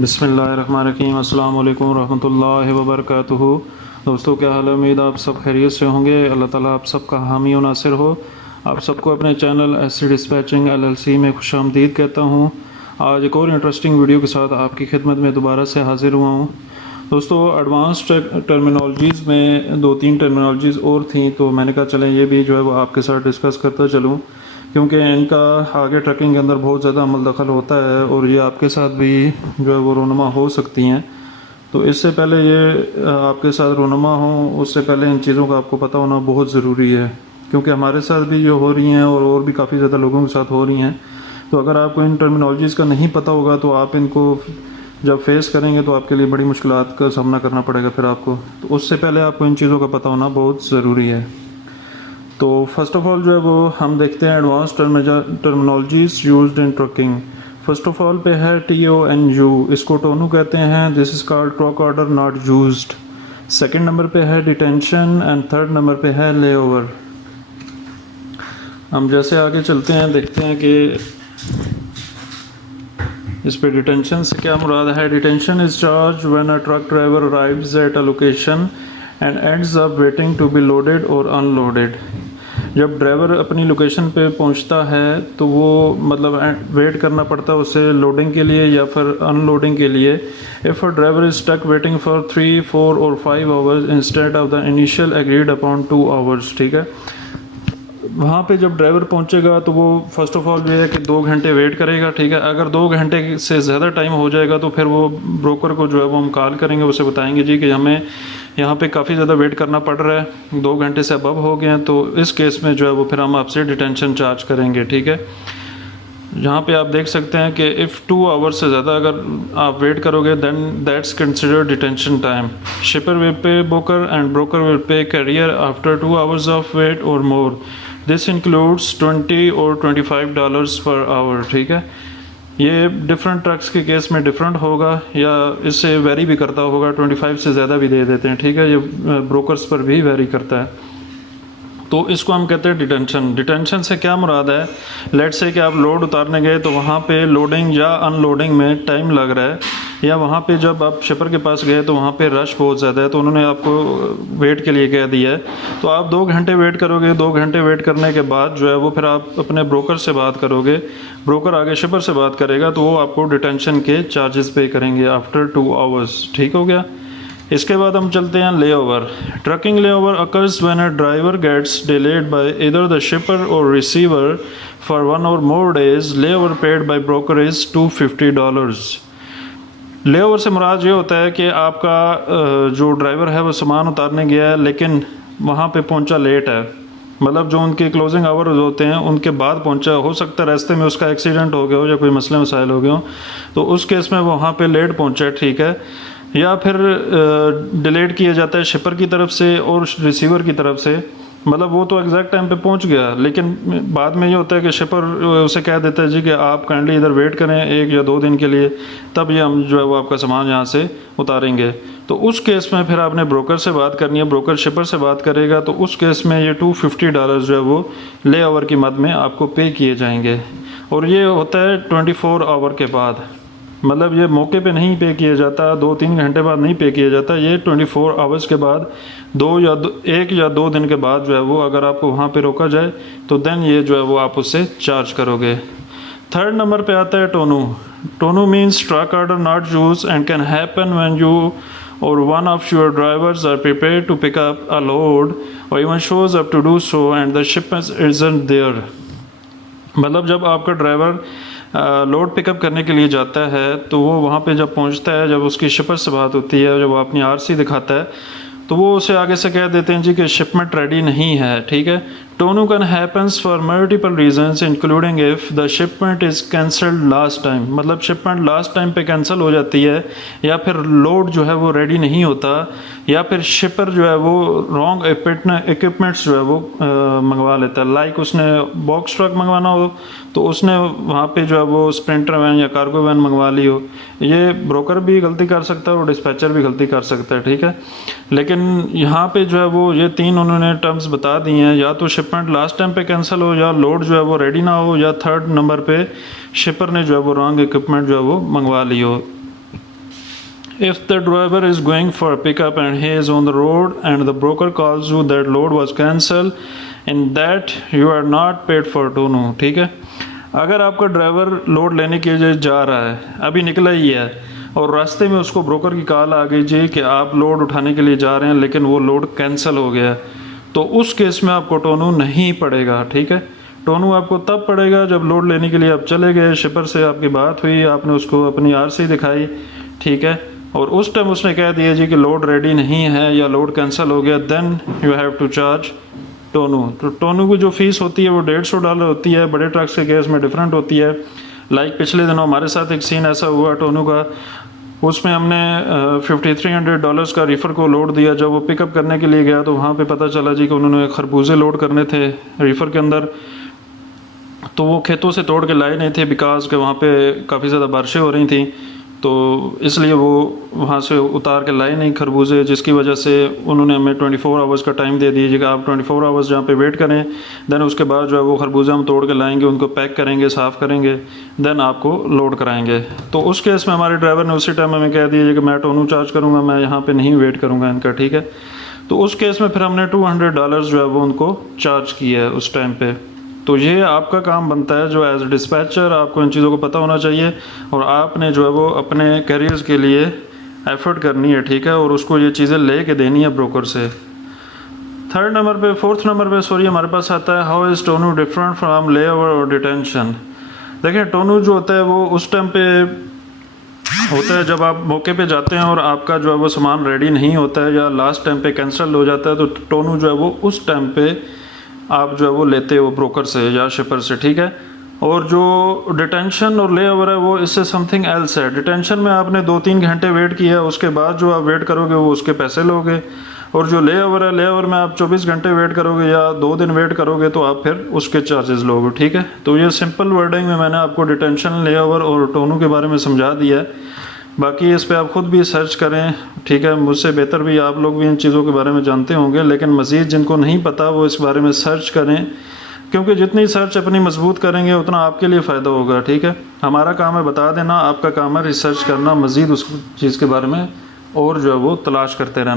बिस्मिल्लाहिर्रहमानिर्रहीम अस्सलाम वालेकुम रहमतुल्लाहि व बरकातुहू। दोस्तों क्या हाल है, उम्मीद आप सब खैरियत से होंगे। अल्लाह ताला आप सबका हामी और नासिर हो। आप सबको अपने चैनल एससी डिस्पैचिंग एलएलसी में खुशामदीद कहता हूँ। आज एक और इंटरेस्टिंग वीडियो के साथ आपकी खिदमत में दोबारा से हाजिर हुआ हूँ। दोस्तों एडवांस टर्मिनोलॉजीज़ में दो तीन टर्मिनोलॉजीज़ और थी, तो मैंने कहा चलें ये भी जो है वो आपके साथ डिस्कस करता चलूँ, क्योंकि इनका आगे ट्रकिंग के अंदर बहुत ज़्यादा अमल दखल होता है और ये आपके साथ भी जो है वो रोनुमा हो सकती हैं। तो इससे पहले ये आपके साथ रोनुमा हो, उससे पहले इन चीज़ों का आपको पता होना बहुत ज़रूरी है, क्योंकि हमारे साथ भी ये हो रही हैं और भी काफ़ी ज़्यादा लोगों के साथ हो रही हैं। तो अगर आपको इन टर्मिनोलॉजीज़ का नहीं पता होगा तो आप इनको जब फेस करेंगे तो आपके लिए बड़ी मुश्किलात का सामना करना पड़ेगा फिर आपको। तो उससे पहले आपको इन चीज़ों का पता होना बहुत ज़रूरी है। तो फर्स्ट ऑफ ऑल जो है वो हम देखते हैं advance terminologies used in trucking. First of all पे है TONU, इसको टोनू कहते हैं। This is called truck order not used. Second number पे है डिटेंशन एंड थर्ड नंबर पे है लेओवर। हम जैसे आगे चलते हैं देखते हैं कि इस पे डिटेंशन से क्या मुराद है। Detention is charge when a truck driver arrives at a location and ends up waiting to be loaded or unloaded. जब ड्राइवर अपनी लोकेशन पे पहुंचता है तो वो मतलब वेट करना पड़ता है उसे लोडिंग के लिए या फिर अनलोडिंग के लिए। If a driver is stuck waiting for 3, 4 or 5 hours instead of the initial agreed upon 2 hours, ठीक है। वहाँ पे जब ड्राइवर पहुँचेगा तो वो फर्स्ट ऑफ ऑल ये है कि 2 घंटे वेट करेगा, ठीक है। अगर 2 घंटे से ज़्यादा टाइम हो जाएगा तो फिर वो ब्रोकर को जो है वो हम कॉल करेंगे, उसे बताएंगे जी कि हमें यहाँ पे काफ़ी ज़्यादा वेट करना पड़ रहा है, 2 घंटे से अबव हो गए हैं। तो इस केस में जो है वो फिर हम आपसे डिटेंशन चार्ज करेंगे, ठीक है। यहाँ पे आप देख सकते हैं कि इफ़ 2 आवर्स से ज़्यादा अगर आप वेट करोगे then that's considered detention time. Shipper will pay broker and broker will pay carrier after 2 hours of wait or more. This includes $20 और $25 पर आवर, ठीक है। ये डिफरेंट ट्रक्स के केस में डिफरेंट होगा या इससे वेरी भी करता होगा, 25 से ज़्यादा भी दे देते हैं, ठीक है। ये ब्रोकर्स पर भी वेरी करता है। तो इसको हम कहते हैं डिटेंशन। डिटेंशन से क्या मुराद है, लेट से कि आप लोड उतारने गए तो वहाँ पे लोडिंग या अनलोडिंग में टाइम लग रहा है, या वहाँ पे जब आप शिपर के पास गए तो वहाँ पे रश बहुत ज़्यादा है तो उन्होंने आपको वेट के लिए कह दिया है। तो आप 2 घंटे वेट करोगे, 2 घंटे वेट करने के बाद जो है वो फिर आप अपने ब्रोकर से बात करोगे, ब्रोकर आगे शिपर से बात करेगा तो वो आपको डिटेंशन के चार्जेस पे करेंगे आफ्टर 2 आवर्स, ठीक हो गया। इसके बाद हम चलते हैं layover. Trucking layover occurs when a driver gets delayed by either the shipper or receiver for 1 or more days. Layover paid by broker is $250। Layover से मुराद ये होता है कि आपका जो ड्राइवर है वो सामान उतारने गया है लेकिन वहाँ पे पहुँचा लेट है, मतलब जो उनके क्लोजिंग आवर्स होते हैं उनके बाद पहुंचा, हो सकता है रास्ते में उसका एक्सीडेंट हो गया हो या कोई मसले मसाइल हो गए हो, तो उस केस में वो वहाँ पे लेट पहुंचा है, ठीक है। या फिर डिलेड किया जाता है शिपर की तरफ से और रिसीवर की तरफ से, मतलब वो तो एग्जैक्ट टाइम पे पहुंच गया लेकिन बाद में ये होता है कि शिपर उसे कह देता है जी कि आप काइंडली इधर वेट करें 1 या 2 दिन के लिए, तब ये हम जो है वो आपका सामान यहाँ से उतारेंगे। तो उस केस में फिर आपने ब्रोकर से बात करनी है, ब्रोकर शिपर से बात करेगा, तो उस केस में ये $250 जो है वो ले ओवर की मद में आपको पे किए जाएंगे। और ये होता है 24 आवर के बाद, मतलब ये मौके पे नहीं पे किया जाता, 2-3 घंटे बाद नहीं पे किया जाता, ये 24 आवर्स के बाद 1 या 2 दिन के बाद जो है वो अगर आपको वहाँ पे रोका जाए तो देन ये जो है वो आप उससे चार्ज करोगे। थर्ड नंबर पे आता है TONU. TONU means truck order not use and can happen when you or one of your drivers are prepared to pick up a load or even shows up to do so and the shipment isn't there। मतलब जब आपका driver load pickup करने के लिए जाता है तो वो वहाँ पे जब पहुँचता है, जब उसकी शिपर से बात होती है, जब वो अपनी RC दिखाता है तो वो उसे आगे से कह देते हैं जी कि शिपमेंट रेडी नहीं है, ठीक है। TONU can happens for multiple reasons including if the shipment is cancelled last time, मतलब शिपमेंट लास्ट टाइम पे कैंसिल हो जाती है, या फिर लोड जो है वो रेडी नहीं होता, या फिर शिपर जो है वो रॉन्ग इक्विपमेंट्स जो है वो मंगवा लेता है। लाइक उसने बॉक्स ट्रक मंगवाना हो तो उसने वहाँ पे जो है वो स्प्रिंटर वैन या कार्गो वैन मंगवा ली हो। ये ब्रोकर भी गलती कर सकता है और डिस्पैचर भी गलती कर सकता है, ठीक है। लेकिन यहाँ पे जो है वो ये 3 उन्होंने टर्म्स बता दी हैं, या तो शिपमेंट लास्ट टाइम पे कैंसिल हो, या लोड जो है वो रेडी ना हो, या थर्ड नंबर पे शिपर ने जो है वो रॉन्ग इक्विपमेंट जो है वो मंगवा ली हो। If the driver is going for a pickup and he is on the road and the broker calls you that load was cancelled, in that you are not paid for टोनू, ठीक है। अगर आपका driver load लेने के लिए जा रहा है, अभी निकला ही है, और रास्ते में उसको ब्रोकर की कॉल आ गई जी कि आप लोड उठाने के लिए जा रहे हैं लेकिन वो लोड कैंसिल हो गया, तो उस केस में आपको टोनू नहीं पड़ेगा, ठीक है। टोनू आपको तब पड़ेगा जब लोड लेने के लिए आप चले गए, शिपर से आपकी बात हुई, आपने उसको अपनी आरसी दिखाई, ठीक है, और उस टाइम उसने कह दिया जी कि लोड रेडी नहीं है या लोड कैंसिल हो गया, then you have to charge TONU. तो टोनू की जो फीस होती है वो $150 होती है, बड़े ट्रक्स के केस में डिफरेंट होती है। लाइक पिछले दिनों हमारे साथ एक सीन ऐसा हुआ टोनू का, उसमें हमने $5300 का रीफ़र को लोड दिया। जब वो पिकअप करने के लिए गया तो वहाँ पे पता चला जी कि उन्होंने खरबूजे लोड करने थे रीफ़र के अंदर, तो वो खेतों से तोड़ के लाए नहीं थे बिकॉज के वहाँ पे काफ़ी ज़्यादा बारिशें हो रही थी, तो इसलिए वो वहाँ से उतार के लाए नहीं खरबूजे, जिसकी वजह से उन्होंने हमें 24 आवर्स का टाइम दे दिया कि आप 24 आवर्स जहाँ पे वेट करें, देन उसके बाद जो है वो खरबूजा हम तोड़ के लाएंगे, उनको पैक करेंगे, साफ़ करेंगे, देन आपको लोड कराएंगे। तो उस केस में हमारे ड्राइवर ने उसी टाइम हमें कह दिया कि मैं टोनू चार्ज करूँगा, मैं यहाँ पर नहीं वेट करूँगा इनका, ठीक है। तो उस केस में फिर हमने $200 जो है वो उनको चार्ज किया है उस टाइम पर। तो ये आपका काम बनता है जो एज डिस्पैचर आपको इन चीज़ों को पता होना चाहिए, और आपने जो है वो अपने कैरियर्स के लिए एफर्ट करनी है, ठीक है, और उसको ये चीज़ें ले के देनी है ब्रोकर से। फोर्थ नंबर पे सॉरी हमारे पास आता है हाउ इज़ टोनू डिफरेंट फ्रॉम ले ओवर और डिटेंशन। देखिए टोनू जो होता है वो उस टाइम पे होता है जब आप मौके पे जाते हैं और आपका जो है वो सामान रेडी नहीं होता है या लास्ट टाइम पे कैंसिल हो जाता है, तो टोनू जो है वो उस टाइम पे आप जो है वो लेते हो ब्रोकर से या शिपर से, ठीक है। और जो डिटेंशन और ले ओवर है वो इससे समथिंग एल्स है। डिटेंशन में आपने 2-3 घंटे वेट किया, उसके बाद जो आप वेट करोगे वो उसके पैसे लोगे, और जो ले ओवर है, ले ओवर में आप 24 घंटे वेट करोगे या 2 दिन वेट करोगे तो आप फिर उसके चार्जेस लोगे, ठीक है। तो ये सिंपल वर्डिंग में मैंने आपको डिटेंशन, ले ओवर और टोनू के बारे में समझा दिया है। बाकी इस पे आप ख़ुद भी सर्च करें, ठीक है, मुझसे बेहतर भी आप लोग भी इन चीज़ों के बारे में जानते होंगे, लेकिन मज़ीद जिनको नहीं पता वो इस बारे में सर्च करें, क्योंकि जितनी सर्च अपनी मजबूत करेंगे उतना आपके लिए फ़ायदा होगा, ठीक है। हमारा काम है बता देना, आपका काम है रिसर्च करना, मज़ीद उस चीज़ के बारे में और जो है वो तलाश करते रहना।